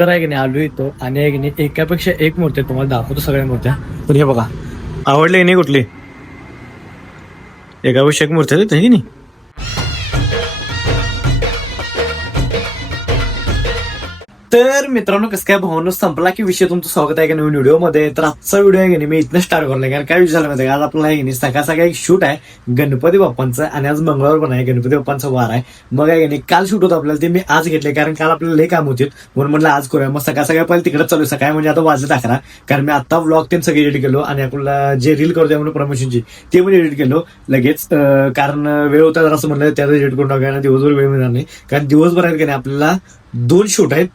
तर आहे की नाही आलो इथं आणि आहे की नाही एकापेक्षा एक मूर्ती तुम्हाला दाखवतो सगळ्या मूर्त्या. तर हे बघा आवडले नाही कुठली एकापेक्षा एक मूर्ती आहे की नाही. तर मित्रांनो कसं काय भावना संपला की विषय तुमचं स्वागत आहे का नवीन व्हिडिओमध्ये. तर आजचा व्हिडिओ आहे की नाही मी इथनं स्टार्ट करलाय कारण काय विषय झाला माहिती आज आपल्याला आहे की नाही सकाळ सकाळ एक शूट आहे गणपती बाप्पांचं आणि आज मंगळवार पण आहे गणपती बाप्पांचा वार आहे. मग आहे की नाही काल शूट होतं आपल्याला ते मी आज घेतले कारण काल आपल्याला लई काम होते म्हणून म्हटलं आज करूया. मग सकाळ सकाळ पहिले तिकडे चालू सकाळ म्हणजे आता वाजत 11 कारण मी आता व्लॉग ते सगळे एडिट केलो आणि आपल्याला जे रील करतोय म्हणून प्रमोशनची ते पण एडिट केलो लगेच कारण वेळ होता जरा असं म्हणलं त्यात एडिट करून टाकूया आणि दिवसभर वेळ मिळणार नाही कारण दिवसभर आहेत की नाही आपल्याला 2 शूट आहेत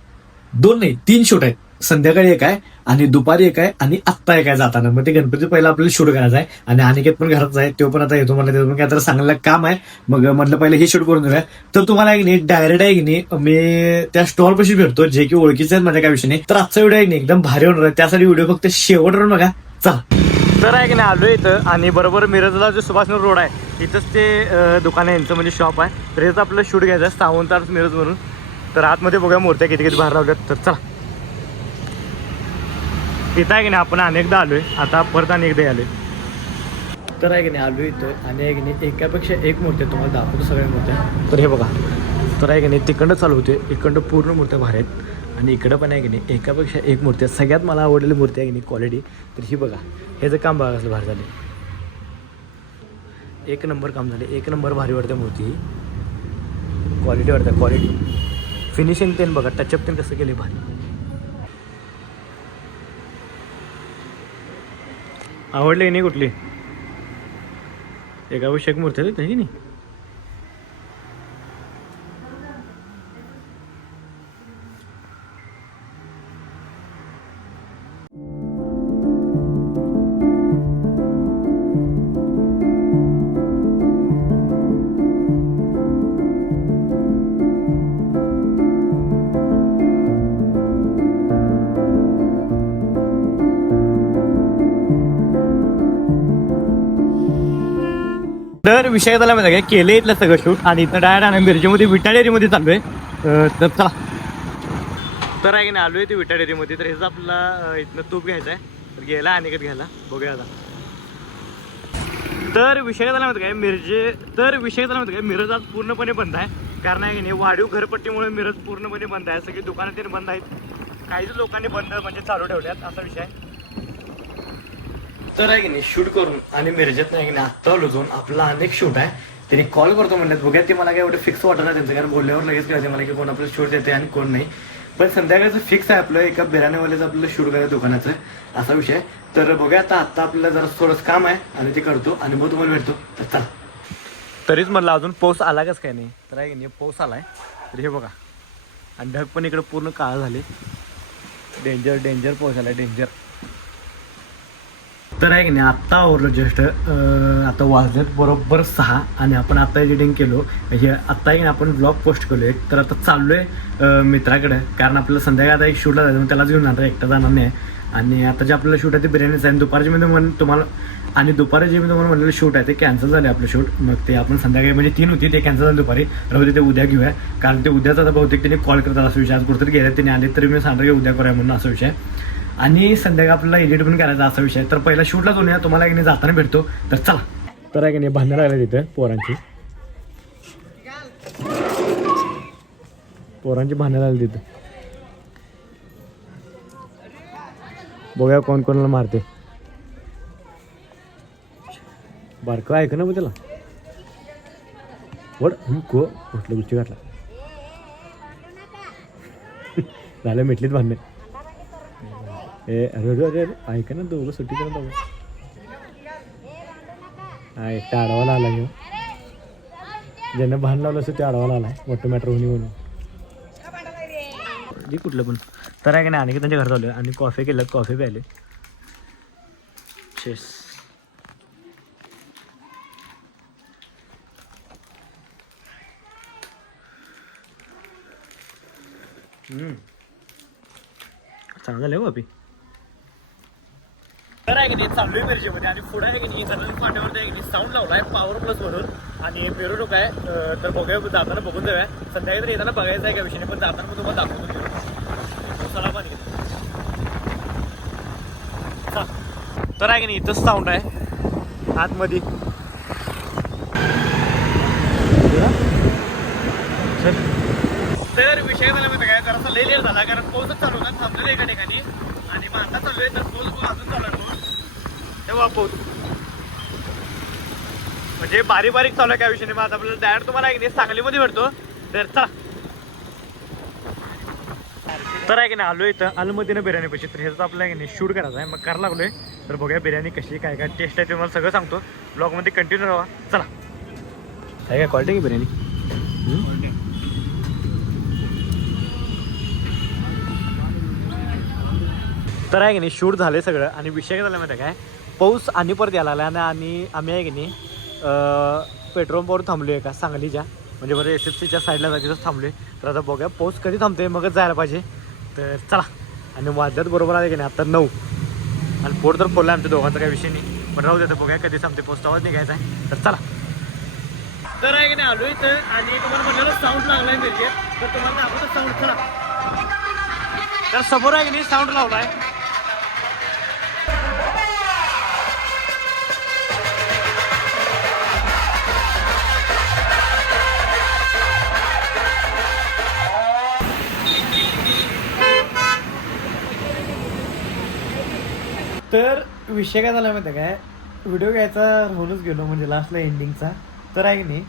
2 नाही 3 शूट आहेत. संध्याकाळी एक आहे आणि दुपारी एक आहे आणि आत्ता एक आहे जाताना. मग ते गणपती पहिला आपल्याला शूट करायचं आहे आणि अनिकेत पण घरात आहे तो पण आता येतो मला त्याचं पण काय तर सांगायला काम आहे. मग म्हटलं पहिलं हे शूट करून देऊया. तर तुम्हाला आहे की नाही डायरेक्ट आहे की नाही मी त्या स्टॉल पाशी भेटतो जे की ओळखीचे आहेत माझ्या काय विषय नाही. तर आजचा व्हिडिओ आहे की नाही एकदम भारी होणार आहे त्यासाठी व्हिडिओ फक्त शेवटवर बघा चला. तर आहे की नाही आलो इथं आणि बरोबर मिरजला जो सुभाषनगर रोड आहे इथंच ते दुकान आहे यांचं म्हणजे शॉप आहे. तर याचं आपलं शूट घ्यायचं आहे सावंत आर्ट्स मिरज म्हणून. तर आतमध्ये बघा मूर्त्या किती किती बाहेर लावल्यात. तर चला इथं आहे की नाही आपण अनेकदा आलोय आता परत अनेकदा आलोय. तर आहे की नाही आलो इथं आणि आहे की नाही एकापेक्षा एक मूर्ती तुम्हाला दाखवतो सगळ्या मूर्त्या. तर हे बघा तर आहे की नाही तिकडं चालू होते इकडं पूर्ण मूर्त्या बाहेर आहेत आणि इकडं पण आहे की नाही एकापेक्षा एक मूर्ती सगळ्यात मला आवडलेली मूर्ती आहे की नाही क्वालिटी. तर ही बघा ह्याचं काम बघा कसलं बाहेर झाले एक नंबर काम झाले एक नंबर भारी वाटते मूर्ती ही क्वालिटी वाटते क्वालिटी फिनिशिंग तेन बघा टचअप तेन कसं केले भारी. आवडली नाही कुठली एकापेक्षा एक मूर्ती आहे की नाही. तर विषय झाला माहिती काय केलं इथलं सगळं शूट आणि इथं डायरेक्ट आणि मिरजेमध्ये विटा डेअरीमध्ये चालू आहे. तर चला तर आहे की नाही आलो आहे ते विटा डेअरीमध्ये. तर ह्याचं आपल्याला इथनं तूप घ्यायचं आहे तर घ्यायला अनेकच घ्यायला बघूया आता. तर विषय झाला माहिती काय विषय झाला माहिती काय मिरज आज पूर्णपणे बंद आहे कारण आहे की नाही वाढीव घरपट्टीमुळे मिरज पूर्णपणे बंद आहे. सगळी दुकानं तरी बंद आहेत काहीच लोकांनी बंद म्हणजे चालू ठेवल्यात असा विषय आहे. तर आहे की नाही शूट करून आणि मिरजेत नाही की नाही आत्ता आलो जाऊन आपला अनेक शूट आहे त्यांनी कॉल करतो म्हणतात बघा ते मला काय एवढं फिक्स वाटत नाही त्यांचं कारण बोलल्यावर लगेच कळते मला की कोण आपलं शूट देते आणि कोण नाही. पण संध्याकाळचं फिक्स आहे आपलं एका बिर्याणीवाल्याचं आपलं शूट करायचं दुकानाचं असा विषय. तर बघूया आता आपल्याला जरा थोडंसं काम आहे आणि ते करतो आणि मग तुम्हाला भेटतो. तर चला तरीच म्हटलं अजून पाऊस आला कस काय नाही. तर आहे की नाही पाऊस आलाय तर हे बघा आणि ढग पण इकडं पूर्ण काळ झाले डेंजर डेंजर पाऊस आलाय डेंजर. तर आहे की नाही आत्ता आवरलं जस्ट आता वाजलेत बरोबर 6 आणि आपण आता एडिटिंग केलो म्हणजे आत्ता आहे की नाही आपण ब्लॉग पोस्ट केलो एक. तर आता चाललो आहे मित्राकडे कारण आपल्याला संध्याकाळी आता एक शूटला जायचं मग त्यालाच घेऊन जाणार एकटा जाणार नाही. आणि आता जे आपलं शूट आहे ते बिर्याणीचं आहे दुपारचे मी तुम्हाला आणि दुपारी जे मी तुम्हाला म्हणलेलं शूट आहे ते कॅन्सल झाले आपलं शूट. मग ते आपण संध्याकाळी म्हणजे 3 होती ते कॅन्सल झालं दुपारी राहू ते उद्या घेऊया कारण ते उद्याच आता बहुतेक त्यांनी कॉल करतात असा विषय. आज कुठतरी गेले त्यांनी आले तरी मी सांगतो की उद्या करूया म्हणून असा विषय आणि संध्याकाळी आपल्याला एडिट पण करायचा असा विषय. तर पहिला शूटला जाऊन या तुम्हाला की नाही जाताना भेटतो. तर चला तर आहे की नाही भांडणं लागले तिथं पोरांची भांडणं लागली तिथं बघूया कोण कोणाला मारते. बारकं ऐक ना मग त्याला वड को म्हटलं गोष्टी घातला झालं मिटलीत भांडणे. अरे अरे अरे ऐका ना दोघं सुट्टी करा दोघं हा एकटा आडवाला आला घेऊ ज्यांना भांड लावलं असं ते आडवाला आलाय मोठं मॅटर होणी म्हणून जी कुठलं पण. तर आहे का नाही आणखी त्यांच्या घरात आलो आणि कॉफी केलं कॉफी प्यायले चेस. चांगलं झालं हो अभि. तर आहे की नाही चालू आहे मिरजेमध्ये आणि पुढे आहे की नाही जनरल फाट्यावरती आहे की नाही साऊंड लावला आहे पॉवर प्लस वरून आणि मिरवणूक आहे. तर बघूया जाताना बघून जाऊया संध्याकाळी तर येताना बघायचं आहे का विषय पण जाताना मग तुम्हाला दाखवतो. तर आहे की नाही इथंच साऊंड आहे आतमध्ये. तर विषय झाला माहिती काय, जरासा लय लेट झाला कारण पाऊसच चालू होता, थांबलेलं एका ठिकाणी आणि मग आता चालू आहे तर पाऊस अजून चालू आहे पाऊस. तेव्हा पाऊस म्हणजे बारीक बारीक चालू आहे काय विषय नाही. मग आता आपल्याला डायरेक्ट तुम्हाला आहे की नाही सांगलीमध्ये भेटतो. तर चला तर आहे की नाही आलो इथं अलमदीनं बिर्याणी पैसे, तर ह्याचं आपल्याला की नाही शूट करायचं आहे. मग करायला लागलोय. तर बघूया बिर्याणी कशी काय काय टेस्ट आहे ते मला सगळं सांगतो. ब्लॉगमध्ये कंटिन्यू राहा. चला काय काय क्वालिटी की बिर्याणी. तर आहे की नाही शूट झाले सगळं आणि विषय काय झाला माहिती काय, पाऊस आणि परत यायला लागला आणि आम्ही आहे की नाही पेट्रोल पंपवर थांबलो आहे का सांगलीच्या, म्हणजे बरं SFCच्या साईडला जातीच थांबलो आहे. तर आता बघूया पाऊस कधी थांबते मगच जायला पाहिजे. तर चला. आणि वाजल्यात बरोबर आहे की नाही आता 9 आणि पोट तर फोडला आमच्या दोघांचा काही विषय नाही, पण राहू देतं बघूया कधी थांबते पाऊस आवाज निघायचा आहे. तर चला. तर आहे की नाही आलो इथं आणि तुम्हाला म्हटलं साऊंड लागलाय मिरचे, तर तुम्हाला दाखवतो साऊंड. चला तर समोर आहे की नाही साऊंड लावलाय. तर विषय काय झाला माहिती काय, व्हिडिओ घ्यायचा राहूनच गेलो म्हणजे लास्टला एंडिंगचा. तर आहे की नाही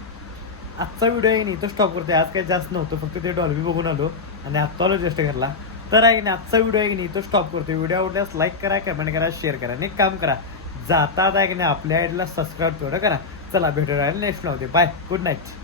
आजचा व्हिडिओ आहे की नाही तो स्टॉप करते. आज काही जास्त नव्हतं, फक्त ते डॉल्बी बघून आलो आणि आत्ता आलो जस्ट घरला. तर आहे की नाही आजचा व्हिडिओ आहे की नाही तो स्टॉप करतो. व्हिडिओ आवडल्यास लाईक करा, कमेंट करा, शेअर करा आणि एक काम करा, जाता आहे की नाही आपल्या आयडीला सबस्क्राईब तेवढं करा. चला भेटूया नेक्स्ट लावते. Bye, good night.